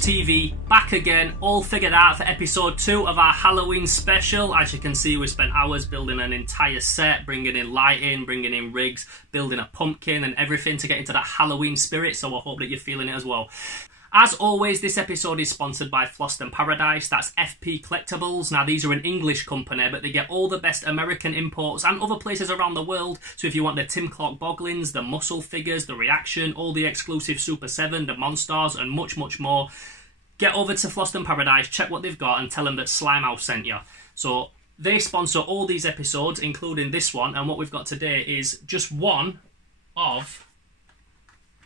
TV, back again, all figured out for episode 2 of our Halloween special. As you can see, we spent hours building an entire set, bringing in lighting, bringing in rigs, building a pumpkin and everything to get into that Halloween spirit, so I hope that you're feeling it as well. As always, this episode is sponsored by Flossed and Paradise, that's FP Collectibles. Now, these are an English company, but they get all the best American imports and other places around the world. So if you want the Tim Clark Boglins, the Muscle figures, the ReAction, all the exclusive Super7, the Monstars, and much, much more, get over to Flossed and Paradise, check what they've got, and tell them that Slimehouse sent you. So they sponsor all these episodes, including this one, and what we've got today is just one of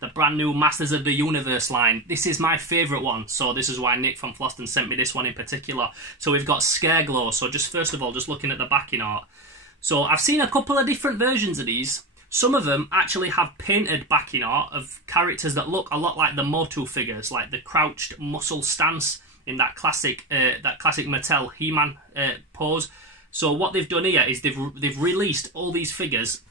the brand new Masters of the Universe line. This is my favourite one, so this is why Nick from Floston sent me this one in particular. So we've got Scareglow. So just first of all, just looking at the backing art. So I've seen a couple of different versions of these. Some of them actually have painted backing art of characters that look a lot like the Motu figures, like the crouched muscle stance in that classic Mattel He-Man pose. So what they've done here is they've released all these figures,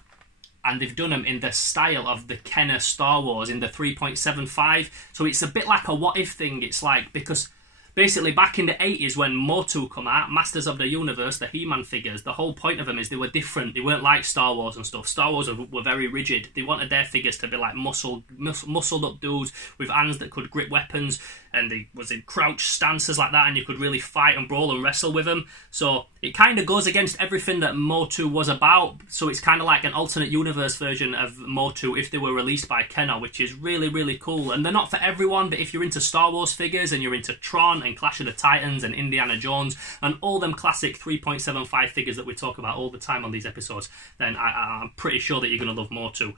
and they've done them in the style of the Kenner Star Wars in the 3.75. So it's a bit like a what if thing. It's like, because basically back in the 80s when Motu come out, Masters of the Universe, the He-Man figures, the whole point of them is they were different. They weren't like Star Wars and stuff. Star Wars were very rigid. They wanted their figures to be like muscled up dudes with hands that could grip weapons, and they was in crouched stances like that, and you could really fight and brawl and wrestle with them. So it kind of goes against everything that Motu was about. So it's kind of like an alternate universe version of Motu if they were released by Kenner, which is really, really cool. And they're not for everyone, but if you're into Star Wars figures and you're into Tron and Clash of the Titans and Indiana Jones and all them classic 3.75 figures that we talk about all the time on these episodes, then I'm pretty sure that you're going to love Motu.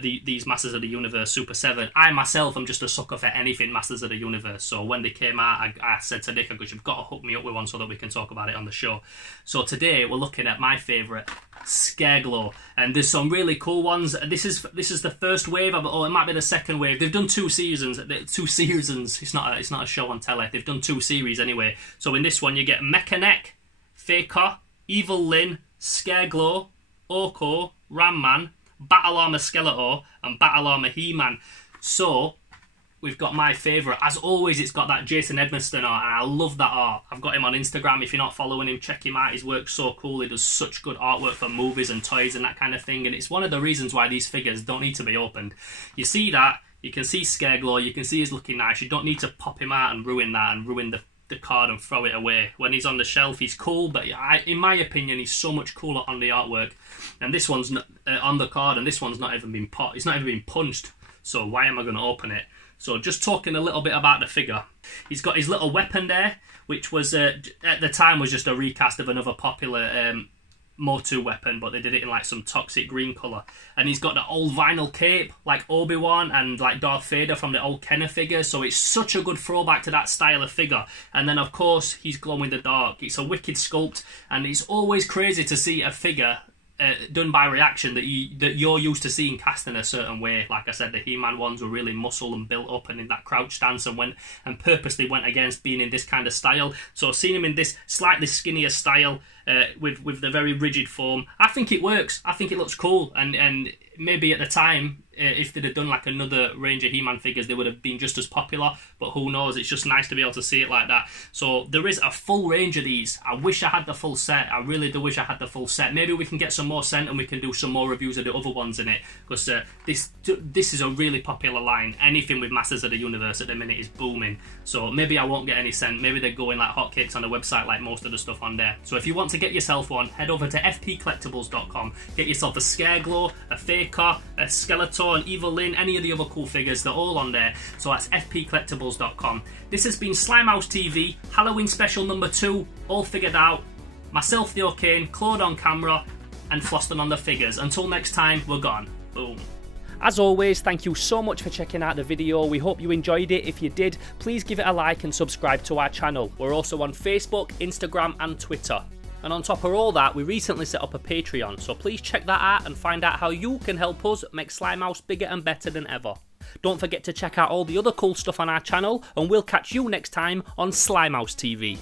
These Masters of the Universe Super 7. I myself am just a sucker for anything Masters of the Universe. So when they came out, I said to Nick, you've got to hook me up with one so that we can talk about it on the show. So today we're looking at my favourite, Scareglow, and there's some really cool ones. This is the first wave, or it might be the second wave. They've done two seasons. It's not a show on telly. They've done 2 series anyway. So in this one you get Mechaneck, Faker, Evil Lyn, Scareglow, Oko, Ram Man, Battle Armor Skeletor, and Battle Armor He-Man. So we've got my favourite. As always, it's got that Jason Edmiston art, and I love that art. I've got him on Instagram. If you're not following him, check him out. His work's so cool. He does such good artwork for movies and toys and that kind of thing, and it's one of the reasons why these figures don't need to be opened. You see that, you can see Scareglow, you can see he's looking nice. You don't need to pop him out and ruin that and ruin the card and throw it away. When he's on the shelf, he's cool, but in my opinion, he's so much cooler on the artwork. And this one's not, on the card, and this one's not even been it's not even been punched. So why am I going to open it? So just talking a little bit about the figure. He's got his little weapon there, which was at the time was just a recast of another popular Motu weapon, but they did it in like some toxic green colour. And he's got the old vinyl cape like Obi-Wan and like Darth Vader from the old Kenner figures, so it's such a good throwback to that style of figure. And then of course he's glow in the dark. It's a wicked sculpt, and it's always crazy to see a figure done by ReAction that you're used to seeing cast in a certain way. Like I said, the He-Man ones were really muscle and built up and in that crouch stance, and purposely went against being in this kind of style. So seeing him in this slightly skinnier style with the very rigid form, I think it works. I think it looks cool, and maybe at the time, if they'd have done like another range of He-Man figures, they would have been just as popular, but who knows, it's just nice to be able to see it like that. So there is a full range of these. I wish I had the full set. I really do wish I had the full set. Maybe we can get some more sent and we can do some more reviews of the other ones in it, because this is a really popular line. Anything with Masters of the Universe at the minute is booming. So maybe I won't get any sent. Maybe they're going like hotcakes on the website like most of the stuff on there. So if you want to get yourself one, head over to fpcollectibles.com. Get yourself a Scareglow, a Faker, a Skeletor, an Evil Lyn, any of the other cool figures. They're all on there. So that's fpcollectibles.com. This has been Slimehouse TV, Halloween special number 2, all figured out. Myself, Theo Kane, Claude on camera, and Floston on the figures. Until next time, we're gone. Boom. As always, thank you so much for checking out the video. We hope you enjoyed it. If you did, please give it a like and subscribe to our channel. We're also on Facebook, Instagram and Twitter. And on top of all that, we recently set up a Patreon, so please check that out and find out how you can help us make Slimehouse bigger and better than ever. Don't forget to check out all the other cool stuff on our channel, and we'll catch you next time on Slimehouse TV.